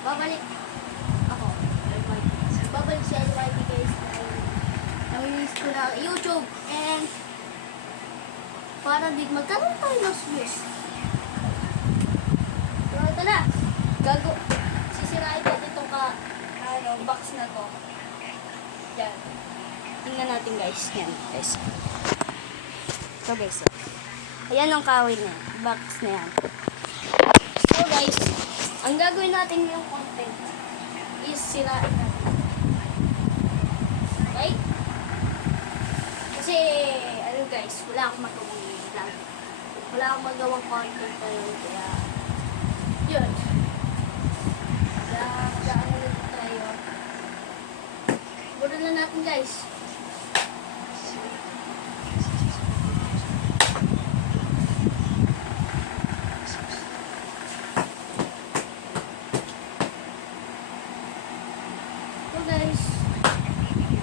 babalik ako. Babalik si LYP guys. Naminis ko na YouTube and para din magkaroon tayo ng views. So ito na. Sisirain natin itong box na to. Yan. Tingnan natin guys. Yan guys. So guys. Ayan ang kahoy na yan. Box na yan. So guys, ang gagawin natin yung content is sirain natin. Okay? Kasi, ano guys, wala akong magawang vlog. Wala akong magawang content tayo. Kaya, yun. Kaya, ano na tayo. Buro na natin guys. Guys,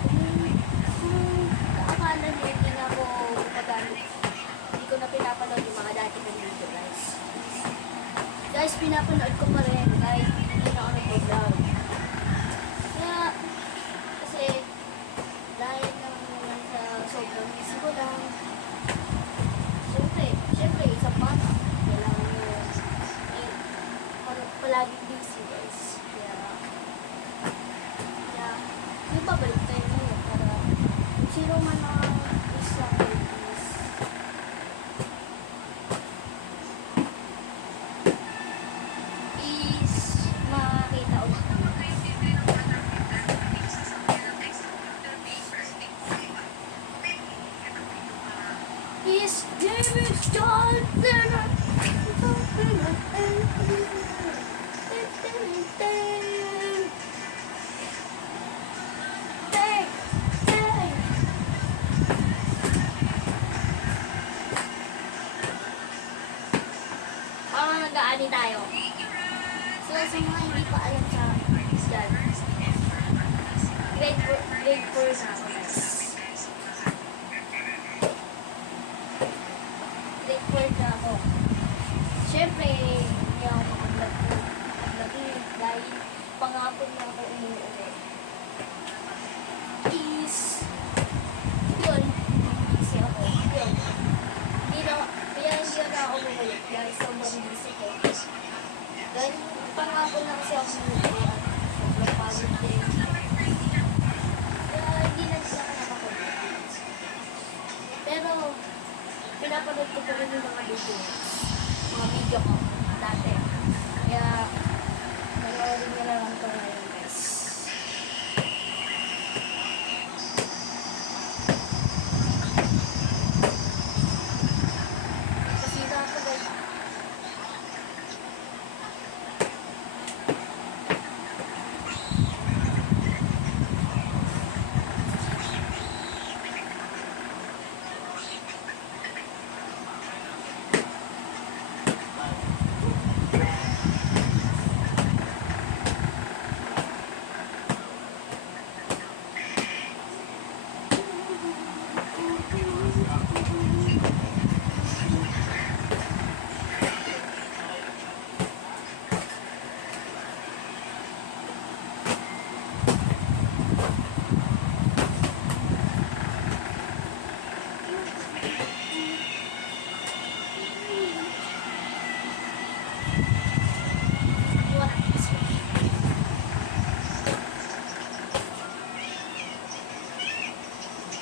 kung akala niyo hindi na ako paggamit, hindi ko na pinapanood yung mga dati kong video guys. Guys, pinapanood ko pa rin kahit hindi na ako nag-vlog. Kaya, kasi dahil naman sa sobrang busy ko lang, syempre, isang bata, kailangan nyo palaging busy guys. Yung pabalik tayo ngayon para kung sino man ang isa is makakita ulit. Is David Johnson? Nag-aani tayo. So, sa mga hindi pa alam sa dyan, grade 4 na ako guys. Grade 4 na ako. Siyempre, hindi ako mag-vlog dahil pangapon na ako umuwi. Is, yun, busy ako. Yun. Kaya hindi na ako bumalik dahil sobrang busy ko. Dahil pangapon lang siya ako umuwi at sobrang pagod din. Kaya hindi na sila nakapag-vlog. Pero pinapanood ko pa rin yung mga video ko dati. Kaya panoorin nyo lang ito ngayon guys.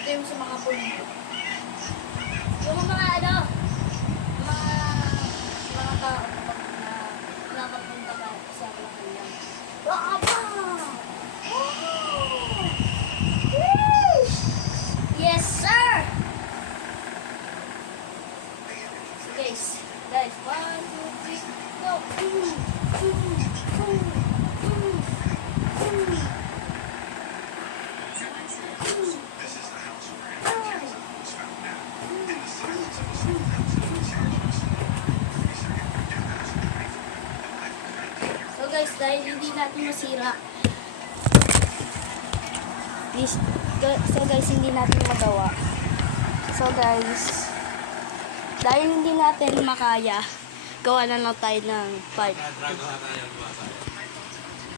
Ito yung sa mga puno. Yung mga mga tao na nakapunta ka sa Malacanang. Waka! Yes, sir! Guys, 1, 2, 3, go! So guys, dahil hindi natin masira, so guys, hindi natin magawa. So guys, dahil hindi natin makaya, gawa na lang tayo ng part.